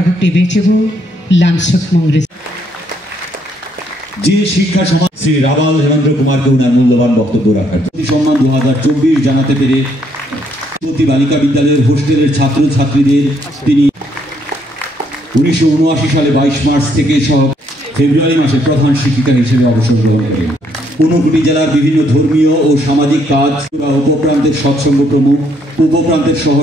আগতে বেচব লামসক মংরেস যে শিক্ষা সমাজ শ্রী রাবাল হেমেন্দ্র কুমারকে ওনার মূল্যবান বক্তব্য রাখার সম্মান 2024 জানাতে পেরে প্রতি বালিকা বিদ্যালয়ের হোস্টেলের ছাত্রছাত্রীদের তিনি 1979 সালে 22 মার্চ থেকে সহ ফেব্রুয়ারি মাসে প্রধান শিক্ষিকা হিসেবে অবসর গ্রহণ করেন। ঊনকোটি জেলার বিভিন্ন ধর্মীয় ও সামাজিক কাজ বা উপপ্রান্তের সৎসঙ্গ প্রমুখ উপপ্রান্তের সহ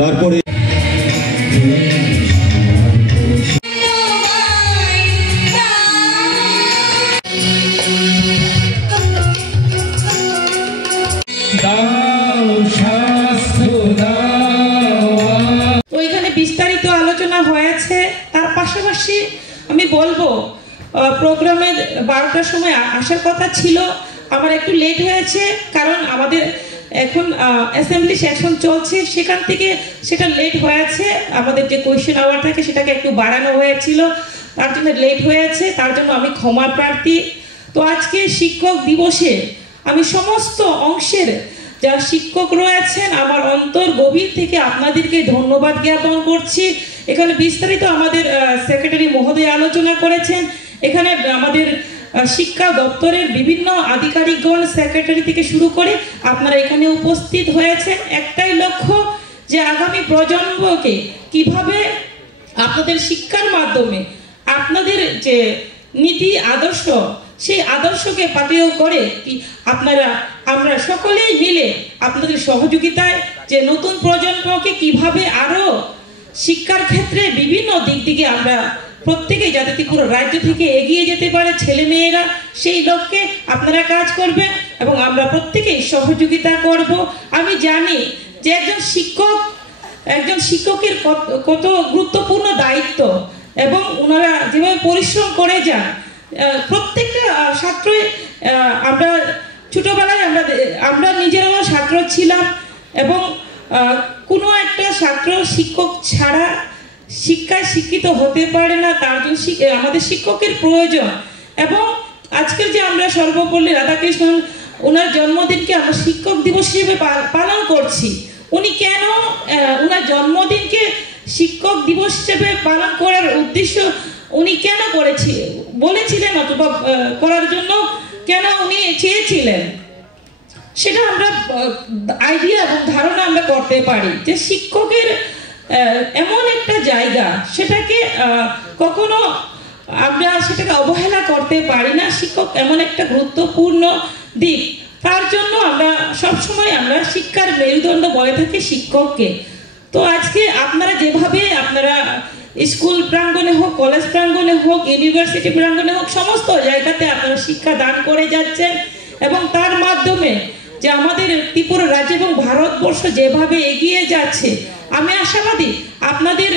তারপরে বিস্তারিত আলোচনা হয়েছে। তার পাশাপাশি আমি বলবো প্রোগ্রামের 12টার সময় আসার কথা ছিল, আমার একটু লেট হয়েছে কারণ আমাদের এখন অ্যাসেম্বলি সেশন চলছে, সেখান থেকে সেটা লেট হয়েছে। আমাদের যে কোয়েশ্চেন আওয়ার থাকে সেটাকে একটু বাড়ানো হয়েছিল, তার জন্য লেট হয়েছে, তার জন্য আমি ক্ষমা প্রার্থী। তো আজকে শিক্ষক দিবসে আমি সমস্ত অংশের যারা শিক্ষক রয়েছেন আমার অন্তর গভীর থেকে আপনাদেরকে ধন্যবাদ জ্ঞাপন করছি। এখানে বিস্তারিত আমাদের সেক্রেটারি মহোদয় আলোচনা করেছেন। এখানে আমাদের শিক্ষা দপ্তরের বিভিন্ন আধিকারিকগণ সেক্রেটারি থেকে শুরু করে আপনারা এখানে উপস্থিত হয়েছেন। একটাই লক্ষ্য যে আগামী প্রজন্মকে কিভাবে আপনাদের শিক্ষার মাধ্যমে আপনাদের যে নীতি আদর্শ সেই আদর্শকে পাথেয় করে আমরা সকলেই মিলে আপনাদের সহযোগিতায় যে নতুন প্রজন্মকে কিভাবে আরো শিক্ষার ক্ষেত্রে বিভিন্ন দিক থেকে আমরা প্রত্যেকেই যাতে ত্রিপুরা রাজ্য থেকে এগিয়ে যেতে পারে ছেলে মেয়েরা, সেই লক্ষ্যে আপনারা কাজ করবেন এবং আমরা প্রত্যেকেই সহযোগিতা করব। আমি জানি যে একজন শিক্ষকের কত গুরুত্বপূর্ণ দায়িত্ব এবং ওনারা যেভাবে পরিশ্রম করে যান। প্রত্যেকটা ছাত্রই আমরা ছোটবেলায় আমরা নিজেরাও ছাত্র ছিলাম এবং কোনো একটা ছাত্র শিক্ষক ছাড়া শিক্ষায় শিক্ষিত হতে পারে না, তার জন্য আমাদের শিক্ষকের প্রয়োজন। এবং আজকের যে আমরা সর্বপল্লী রাধাকৃষ্ণন ওনার জন্মদিনকে আমরা শিক্ষক দিবস হিসেবে পালন করছি, উনি কেন ওনার জন্মদিনকে শিক্ষক দিবস হিসেবে পালন করার উদ্দেশ্য উনি কেন বলেছিলেন অথবা করার জন্য কেন উনি চেয়েছিলেন, সেটা আমরা আইডিয়া এবং ধারণা আমরা করতে পারি যে শিক্ষকের এমন একটা জায়গা, সেটাকে কখনো আমরা সেটাকে অবহেলা করতে পারি না। শিক্ষক এমন একটা গুরুত্বপূর্ণ দিক, তার জন্য আমরা সবসময় আমরা শিক্ষার মেরুদণ্ড বলে থাকি শিক্ষককে। তো আজকে আপনারা যেভাবে আপনারা স্কুল প্রাঙ্গণে হোক, কলেজ প্রাঙ্গণে হোক, ইউনিভার্সিটি প্রাঙ্গণে হোক, সমস্ত জায়গাতে আপনারা শিক্ষা দান করে যাচ্ছেন এবং তার মাধ্যমে যে আমাদের ত্রিপুরা রাজ্য এবং ভারতবর্ষ যেভাবে এগিয়ে যাচ্ছে, আমি আশাবাদী আপনাদের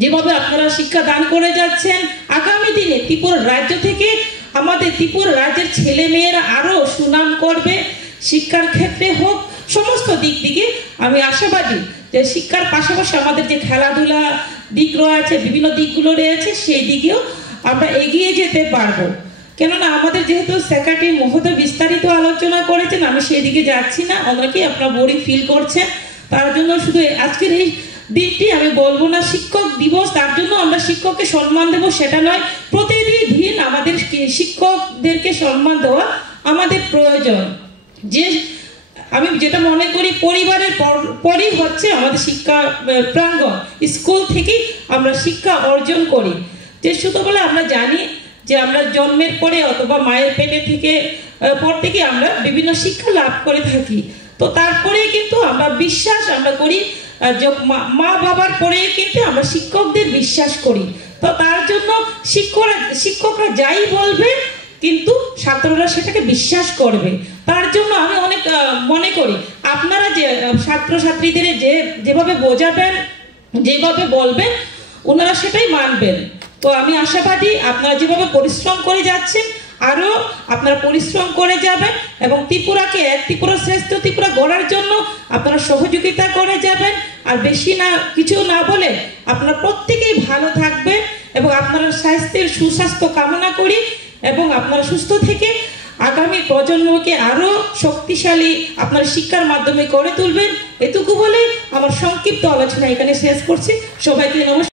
যেভাবে আপনারা শিক্ষা দান করে যাচ্ছেন আগামী দিনে ত্রিপুরা রাজ্য থেকে আমাদের ত্রিপুরা রাজ্যের ছেলে মেয়েরা আরো সুনাম করবে, শিক্ষার ক্ষেত্রে হোক, সমস্ত দিক থেকে আমি আশাবাদী যে শিক্ষার পাশাপাশি আমাদের যে খেলাধুলা দিক রয়েছে, বিভিন্ন দিকগুলো রয়েছে, সেই দিকেও আমরা এগিয়ে যেতে পারবো। কেননা আমাদের যেহেতু সেক্রেটারি মহোদয় বিস্তারিত আলোচনা করেছেন, আমি সেই দিকে যাচ্ছি না, অনেকেই আপনারা বোরিং ফিল করছেন, তার জন্য শুধু আজকের এই দিনটি আমি বলবো না শিক্ষক দিবস, তার জন্য আমরা শিক্ষককে সম্মান দেবো সেটা নয়, প্রতিদিন আমাদের শিক্ষকদেরকে সম্মান দেওয়া আমাদের প্রয়োজন। যে আমি যেটা মনে করি পরিবারের পরই হচ্ছে আমাদের শিক্ষা প্রাঙ্গণ, স্কুল থেকেই আমরা শিক্ষা অর্জন করি। যে ছোটবেলা আমরা জানি যে আমরা জন্মের পরে অথবা মায়ের পেটে থেকে পর থেকে আমরা বিভিন্ন শিক্ষা লাভ করে থাকি। তো তারপরে কিন্তু আমরা বিশ্বাস আমরা করি মা বাবার পরে কিন্তু আমরা শিক্ষকদের বিশ্বাস করি। তো তার জন্য শিক্ষকরা যাই বলবে কিন্তু ছাত্ররা সেটাকে বিশ্বাস করবে। তার জন্য আমি অনেক মনে করি আপনারা যে ছাত্রছাত্রীদের যেভাবে বোঝাবেন, যেভাবে বলবেন, ওনারা সেটাই মানবেন। তো আমি আশাবাদী আপনারা যেভাবে পরিশ্রম করে যাচ্ছেন আরো আপনারা পরিশ্রম করে যাবেন এবং ত্রিপুরাকে এক ত্রিপুরা শ্রেষ্ঠ ত্রিপুরা গড়ার জন্য আপনারা সহযোগিতা করে যাবেন। আর বেশি না কিছু না বলে আপনারা প্রত্যেকেই ভালো থাকবেন এবং আপনারা স্বাস্থ্যের সুস্বাস্থ্য কামনা করি এবং আপনারা সুস্থ থেকে আগামী প্রজন্মকে আরো শক্তিশালী আপনার শিক্ষার মাধ্যমে করে তুলবেন। এটুকু বলে আমার সংক্ষিপ্ত আলোচনা এখানে শেষ করছি। সবাইকে নমস্কার।